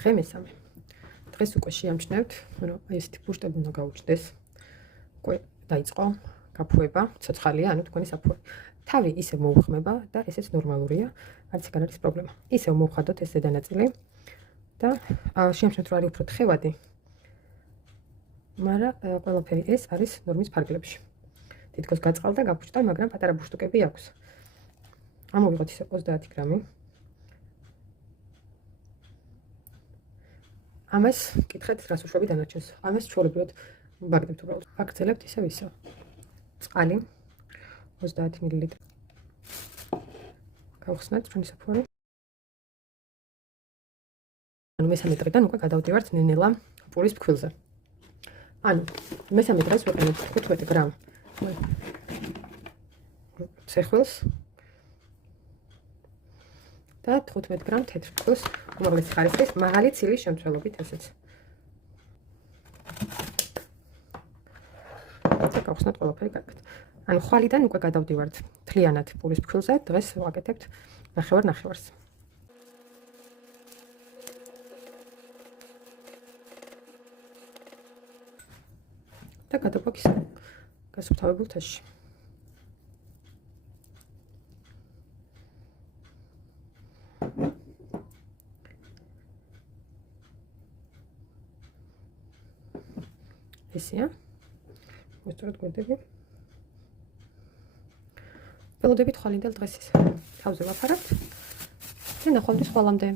დღე მესამე. დღეს უკვე შეამჩნევთ, რომ ესეთი ბუშტები უნდა გაუჩნდეს. უკვე დაიწყო გაფუება, ცოცხალია, ანუ თქვენი საფუე. თავი ისე მოუხმება და ესეც ნორმალურია, არც ეგ არ არის პრობლემა. ისევ მოვხადოთ ეს ზედა ნაწილი და შეამჩნევთ, რომ არის უფრო თხევადი. მაგრამ ყველაფერი ეს არის ნორმის ფარგლებში. თითქოს გაწყალდა, გაბუშტა, მაგრამ პატარა ბუშტუკები აქვს. ამოვიღოთ ისე 30 გრამი. ამას კითხეთ, რას უშვები დანარჩენს. ამას ჩვეულებრივად ვაგდებთ უბრალოდ. ვაგრძელებთ ისევ ისევ. წყალი 30 მლ. გავხსნათ ჩვენი საფუარი. ანუ მესამე დღიდან უკვე გადავდივართ ნენელა პურის ფქვილზე. ანუ მესამე დღეს ვიყენებ 15 გრამ ცეხვილს და 15 გრამ თეთრ ფქვილს უმაღლესი ხარისხის მაღალი ცილის შემცველობით ესეც. და გავხსნათ ყველაფერი კარგად. ანუ ხვალიდან უკვე გადავდივართ მთლიანად პურის ფქვილზე, დღეს ვაკეთებთ ნახევარ-ნახევარს. და გადავყავ ისე გასუფთავებულ თაშში. ესეა. მოსწორად გვერდები. ველოდებით ხვალინდელ დღეს ისე. თავზე ვაფარავთ. და ნახვამდის ხვალამდე.